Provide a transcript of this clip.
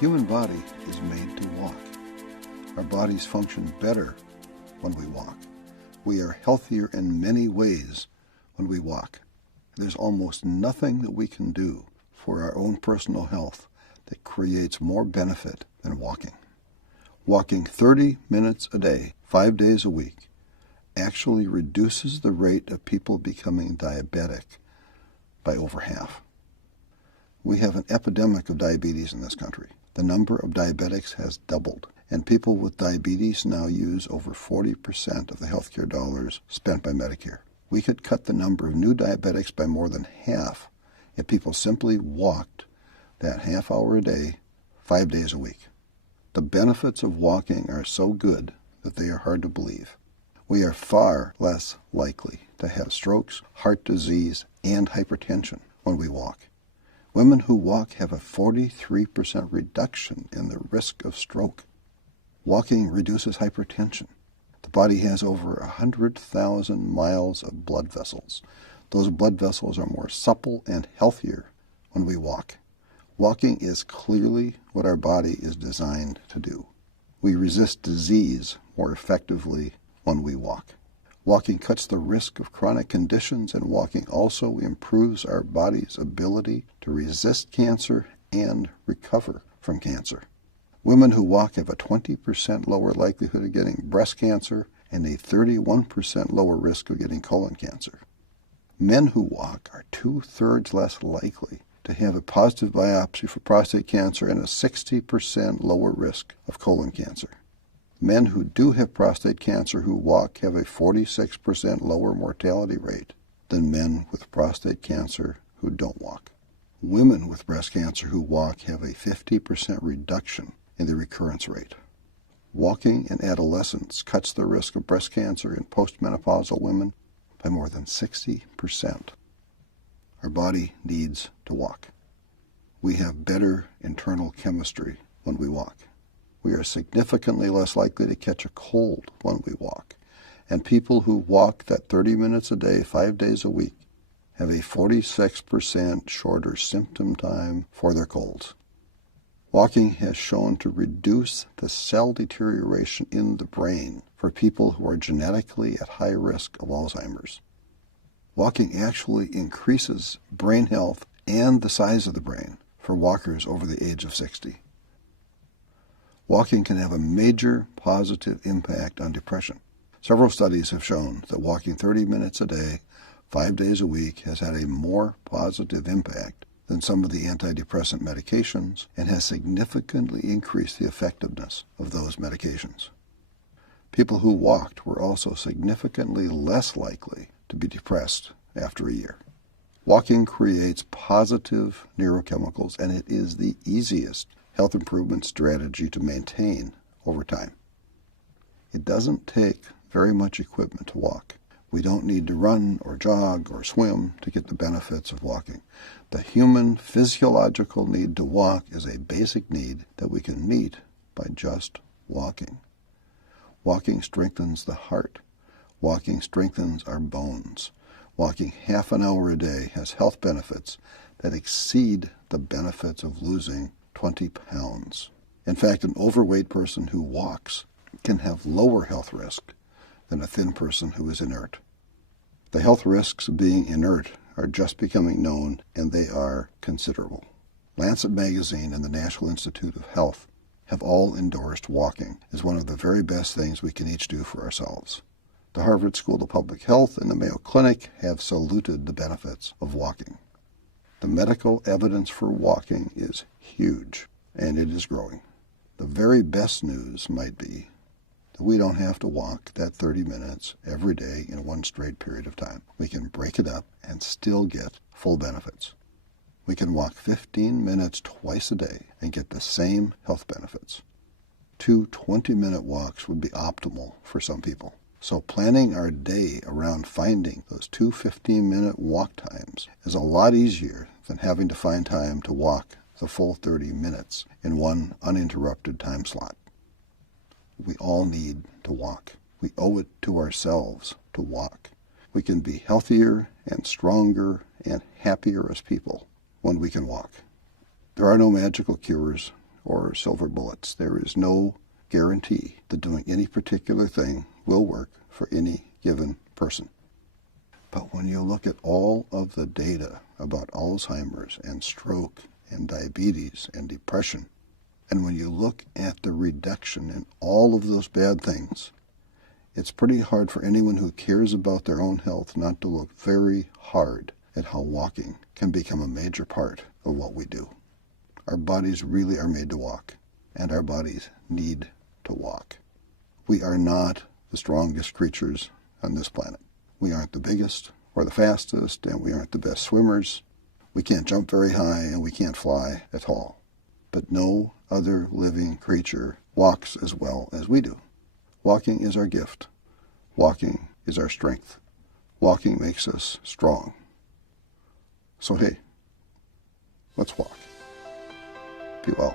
human body is made to walk. Our bodies function better when we walk. We are healthier in many ways when we walk. There's almost nothing that we can do for our own personal health that creates more benefit than walking. Walking 30 minutes a day, 5 days a week, actually reduces the rate of people becoming diabetic by over half. We have an epidemic of diabetes in this country. The number of diabetics has doubled, and people with diabetes now use over 40% of the healthcare dollars spent by Medicare. We could cut the number of new diabetics by more than half if people simply walked that half hour a day, 5 days a week. The benefits of walking are so good that they are hard to believe. We are far less likely to have strokes, heart disease, and hypertension when we walk. Women who walk have a 43% reduction in the risk of stroke. Walking reduces hypertension. The body has over 100,000 miles of blood vessels. Those blood vessels are more supple and healthier when we walk. Walking is clearly what our body is designed to do. We resist disease more effectively when we walk. Walking cuts the risk of chronic conditions, and walking also improves our body's ability to resist cancer and recover from cancer. Women who walk have a 20% lower likelihood of getting breast cancer and a 31% lower risk of getting colon cancer. Men who walk are 2/3 less likely to have a positive biopsy for prostate cancer and a 60% lower risk of colon cancer. Men who do have prostate cancer who walk have a 46% lower mortality rate than men with prostate cancer who don't walk. Women with breast cancer who walk have a 50% reduction in the recurrence rate. Walking in adolescence cuts the risk of breast cancer in postmenopausal women by more than 60%. Our body needs to walk. We have better internal chemistry when we walk. We are significantly less likely to catch a cold when we walk. And people who walk that 30 minutes a day, 5 days a week, have a 46% shorter symptom time for their colds. Walking has shown to reduce the cell deterioration in the brain for people who are genetically at high risk of Alzheimer's. Walking actually increases brain health and the size of the brain for walkers over the age of 60. Walking can have a major positive impact on depression. Several studies have shown that walking 30 minutes a day, 5 days a week, has had a more positive impact than some of the antidepressant medications and has significantly increased the effectiveness of those medications. People who walked were also significantly less likely to be depressed after a year. Walking creates positive neurochemicals, and it is the easiest health improvement strategy to maintain over time. It doesn't take very much equipment to walk. We don't need to run or jog or swim to get the benefits of walking. The human physiological need to walk is a basic need that we can meet by just walking. Walking strengthens the heart. Walking strengthens our bones. Walking half an hour a day has health benefits that exceed the benefits of losing 20 pounds. In fact, an overweight person who walks can have lower health risk than a thin person who is inert. The health risks of being inert are just becoming known, and they are considerable. Lancet Magazine and the National Institute of Health have all endorsed walking as one of the very best things we can each do for ourselves. The Harvard School of Public Health and the Mayo Clinic have saluted the benefits of walking. The medical evidence for walking is huge, and it is growing. The very best news might be that we don't have to walk that 30 minutes every day in one straight period of time. We can break it up and still get full benefits. We can walk 15 minutes twice a day and get the same health benefits. 2 20-minute walks would be optimal for some people. So planning our day around finding those 2 15-minute walk times is a lot easier than having to find time to walk the full 30 minutes in one uninterrupted time slot. We all need to walk. We owe it to ourselves to walk. We can be healthier and stronger and happier as people when we can walk. There are no magical cures, or silver bullets. There is no guarantee that doing any particular thing will work for any given person. But when you look at all of the data about Alzheimer's and stroke and diabetes and depression, and when you look at the reduction in all of those bad things, it's pretty hard for anyone who cares about their own health not to look very hard at how walking can become a major part of what we do. Our bodies really are made to walk, and our bodies need to walk. We are not the strongest creatures on this planet. We aren't the biggest or the fastest, and we aren't the best swimmers. We can't jump very high, and we can't fly at all. But no other living creature walks as well as we do. Walking is our gift. Walking is our strength. Walking makes us strong. So hey, let's walk. Be well.